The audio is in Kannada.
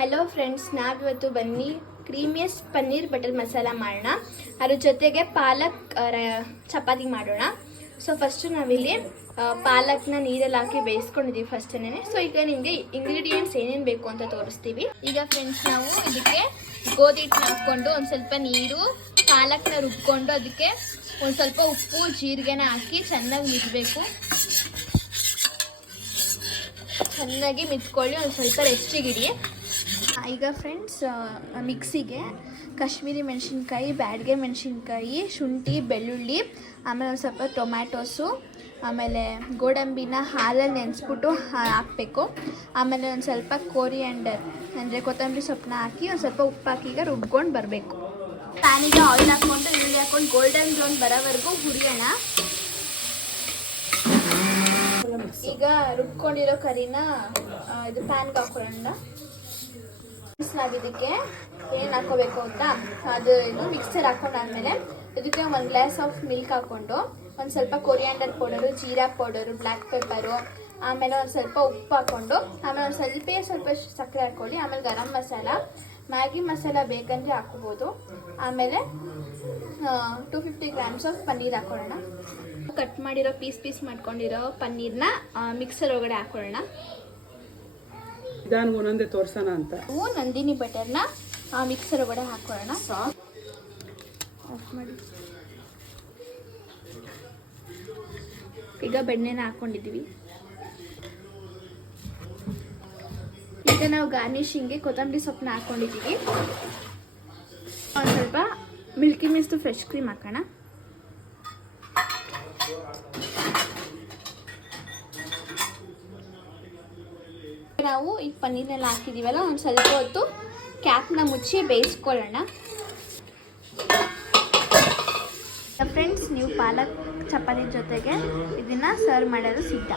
ಹಲೋ ಫ್ರೆಂಡ್ಸ್, ನಾವಿವತ್ತು ಬನ್ನಿ ಕ್ರೀಮಿಯಸ್ಟ್ ಪನ್ನೀರ್ ಬಟರ್ ಮಸಾಲ ಮಾಡೋಣ. ಅದ್ರ ಜೊತೆಗೆ ಪಾಲಕ್ ಚಪಾತಿ ಮಾಡೋಣ. ಸೊ ಫಸ್ಟು ನಾವಿಲ್ಲಿ ಪಾಲಕ್ನ ನೀರಲ್ಲಿ ಹಾಕಿ ಬೇಯಿಸ್ಕೊಂಡಿದ್ದೀವಿ ಫಸ್ಟೇನೆ. ಸೊ ಈಗ ನಿಮಗೆ ಇಂಗ್ರೀಡಿಯೆಂಟ್ಸ್ ಏನೇನು ಬೇಕು ಅಂತ ತೋರಿಸ್ತೀವಿ. ಈಗ ಫ್ರೆಂಡ್ಸ್, ನಾವು ಇದಕ್ಕೆ ಗೋಧಿ ಹಿಟ್ಟನ್ನ ಹಾಕ್ಕೊಂಡು ಒಂದು ಸ್ವಲ್ಪ ನೀರು, ಪಾಲಕ್ನ ರುಬ್ಕೊಂಡು ಅದಕ್ಕೆ ಒಂದು ಸ್ವಲ್ಪ ಉಪ್ಪು ಜೀರಿಗೆನ ಹಾಕಿ ಚೆನ್ನಾಗಿ ಮಿದ್ಬೇಕು. ಚೆನ್ನಾಗಿ ಮಿತ್ಕೊಳ್ಳಿ, ಒಂದು ಸ್ವಲ್ಪ ರೆಸ್ಟಿಗಿಡಿ. ಈಗ ಫ್ರೆಂಡ್ಸ್, ಮಿಕ್ಸಿಗೆ ಕಾಶ್ಮೀರಿ ಮೆಣಸಿನ್ಕಾಯಿ, ಬ್ಯಾಡಗೆ ಮೆಣಸಿನ್ಕಾಯಿ, ಶುಂಠಿ, ಬೆಳ್ಳುಳ್ಳಿ, ಆಮೇಲೆ ಒಂದು ಸ್ವಲ್ಪ ಟೊಮ್ಯಾಟೋಸು, ಆಮೇಲೆ ಗೋಡಂಬಿನ ಹಾಲಲ್ಲಿ ನೆನೆಸ್ಬಿಟ್ಟು ಹಾಕಬೇಕು. ಆಮೇಲೆ ಒಂದು ಸ್ವಲ್ಪ ಕೋರಿಯಂಡರ್ ಅಂದರೆ ಕೊತ್ತಂಬರಿ ಸೊಪ್ಪನ್ನ ಹಾಕಿ ಒಂದು ಸ್ವಲ್ಪ ಉಪ್ಪು ಹಾಕಿ ಈಗ ರುಬ್ಕೊಂಡು ಬರಬೇಕು. ಪ್ಯಾನಿಗೆ ಆಯಿಲ್ ಹಾಕ್ಕೊಂಡು ಈರುಳ್ಳಿ ಹಾಕ್ಕೊಂಡು ಗೋಲ್ಡನ್ ಬ್ರೌನ್ ಬರೋವರೆಗೂ ಹುರಿಯೋಣ. ಈಗ ರುಬ್ಕೊಂಡಿರೋ ಕರಿನ ಇದು ಪ್ಯಾನ್ಗೆ ಹಾಕೊಳ್ಳೋಣ. ನಾವು ಇದಕ್ಕೆ ಏನು ಹಾಕೋಬೇಕು ಅಂತ ಅದು ಇದು ಮಿಕ್ಸರ್ ಹಾಕೊಂಡಾದ್ಮೇಲೆ ಇದಕ್ಕೆ ಒಂದು ಗ್ಲಾಸ್ ಆಫ್ ಮಿಲ್ಕ್ ಹಾಕ್ಕೊಂಡು ಒಂದು ಸ್ವಲ್ಪ coriander powder, jeera powder, black pepper, ಆಮೇಲೆ ಒಂದು ಸ್ವಲ್ಪ ಉಪ್ಪು ಹಾಕ್ಕೊಂಡು ಆಮೇಲೆ ಒಂದು ಸ್ವಲ್ಪ ಸಕ್ಕರೆ ಹಾಕ್ಕೊಳ್ಳಿ. ಆಮೇಲೆ ಗರಂ ಮಸಾಲ, ಮ್ಯಾಗಿ ಮಸಾಲ ಬೇಕಂದರೆ ಹಾಕೋಬೋದು. ಆಮೇಲೆ 250 ಗ್ರಾಮ್ಸ್ ಆಫ್ ಪನ್ನೀರ್ ಹಾಕೊಳ್ಳೋಣ. ಕಟ್ ಮಾಡಿರೋ ಪೀಸ್ ಮಾಡ್ಕೊಂಡಿರೋ ಪನ್ನೀರ್ನ ಮಿಕ್ಸರ್ ಒಳಗಡೆ ಹಾಕೊಳ್ಳೋಣ. ಒಂದೊಂದೇ ತೋರ್ಸೋಣ ಅಂತ ನಾವು ನಂದಿನಿ ಬಟರ್ನ ಮಿಕ್ಸರ್ ಒಳಗಡೆ ಹಾಕೊಳ್ಳೋಣ. ಆಫ್ ಮಾಡಿ. ಈಗ ಬೆಣ್ಣೆನ ಹಾಕೊಂಡಿದ್ದೀವಿ. ಈಗ ನಾವು ಗಾರ್ನಿಶಿಂಗ್ಗೆ ಕೊತ್ತಂಬರಿ ಸೊಪ್ಪನ್ನ ಹಾಕೊಂಡಿದ್ದೀವಿ. ಒಂದು ಸ್ವಲ್ಪ ಮಿಲ್ಕಿ ಮಿಸ್ಟು ಫ್ರೆಶ್ ಕ್ರೀಮ್ ಹಾಕೋಣ. ನಾವು ಈ ಪನ್ನೀರ್ನೆಲ್ಲ ಹಾಕಿದ್ದೀವಲ್ಲ, ಒಂದು ಸ್ವಲ್ಪ ಹೊತ್ತು ಕ್ಯಾಪ್ನ ಮುಚ್ಚಿ ಬೇಯಿಸ್ಕೊಳ್ಳೋಣ. ಫ್ರೆಂಡ್ಸ್, ನೀವು ಪಾಲಕ್ ಚಪಾತಿ ಜೊತೆಗೆ ಇದನ್ನು ಸರ್ವ್ ಮಾಡೋದು ಸಿದ್ಧ.